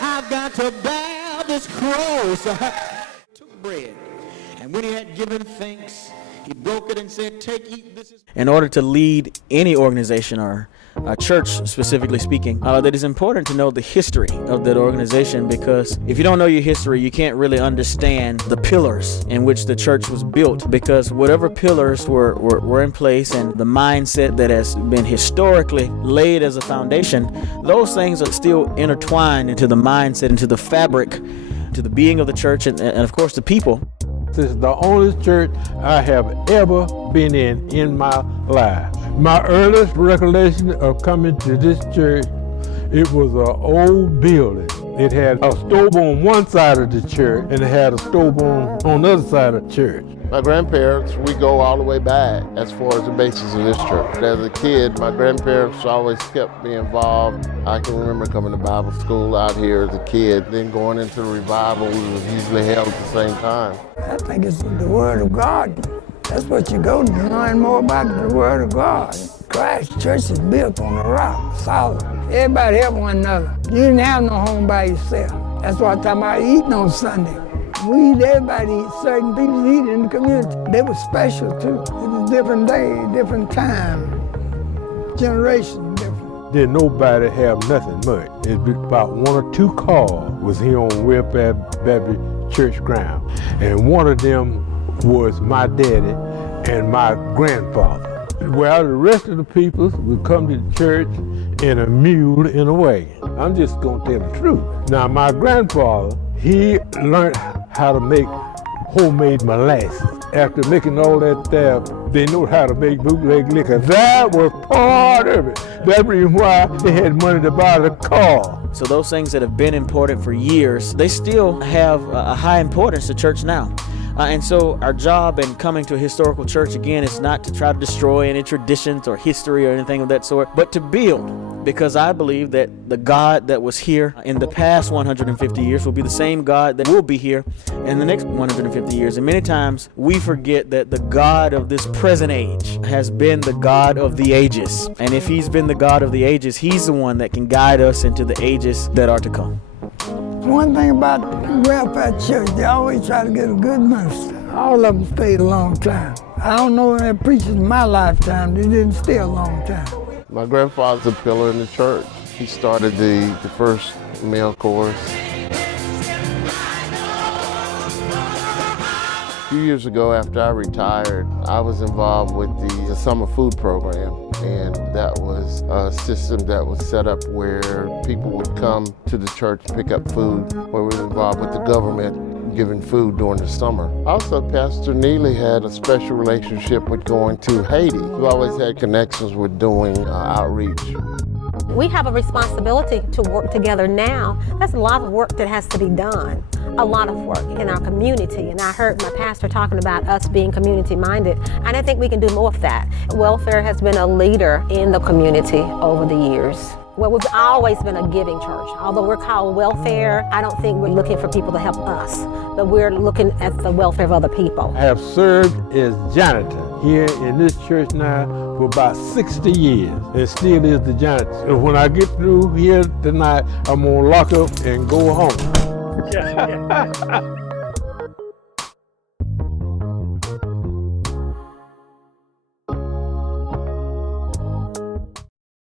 I've got to bear this cross. Took bread, and when he had given thanks, he broke it and said, take, eat, this is... In order to lead any organization or a church, specifically speaking, that is important to know the history of that organization, because if you don't know your history, you can't really understand the pillars in which the church was built, because whatever pillars were in place and the mindset that has been historically laid as a foundation, those things are still intertwined into the mindset, into the fabric, to the being of the church, and of course the people. This is the only church I have ever been in my life. My earliest recollection of coming to this church, it was an old building. It had a stove on one side of the church and it had a stove on the other side of the church. My grandparents, we go all the way back as far as the basis of this church. As a kid, my grandparents always kept me involved. I can remember coming to Bible school out here as a kid, then going into the revival, we was usually held at the same time. I think it's the Word of God. That's what you go to learn more about the Word of God. Christ's church is built on a rock, solid. Everybody help one another. You didn't have no home by yourself. That's why I'm talking about eating on Sunday. We eat, everybody eat, certain people eat in the community. They were special too. It was a different day, different time, generation different. Didn't nobody have nothing much. It's about 1 or 2 cars was here on Welfare Baptist Church ground. And one of them was my daddy and my grandfather. Well, the rest of the people would come to the church in a mule in a wagon. I'm just gonna tell the truth. Now, my grandfather, he learned how to make homemade molasses. After making all that stuff, they know how to make bootleg liquor. That was part of it. That's the reason why they had money to buy the car. So those things that have been important for years, they still have a high importance to church now. And so our job in coming to a historical church, again, is not to try to destroy any traditions or history or anything of that sort, but to build. Because I believe that the God that was here in the past 150 years will be the same God that will be here in the next 150 years. And many times we forget that the God of this present age has been the God of the ages. And if he's been the God of the ages, he's the one that can guide us into the ages that are to come. One thing about the Welfare Church, they always try to get a good minister. All of them stayed a long time. I don't know when they preached in my lifetime, they didn't stay a long time. My grandfather's a pillar in the church. He started the first male chorus. A few years ago, after I retired, I was involved with the summer food program. And that was a system that was set up where people would come to the church, pick up food, where we were involved with the government giving food during the summer. Also, Pastor Neely had a special relationship with going to Haiti. We always had connections with doing outreach. We have a responsibility to work together now. That's a lot of work that has to be done. A lot of work in our community. And I heard my pastor talking about us being community-minded, and I think we can do more of that. Welfare has been a leader in the community over the years. Well, we've always been a giving church. Although we're called welfare, I don't think we're looking for people to help us, but we're looking at the welfare of other people. I have served as janitor here in this church now for about 60 years and still is the janitor. And when I get through here tonight, I'm gonna lock up and go home.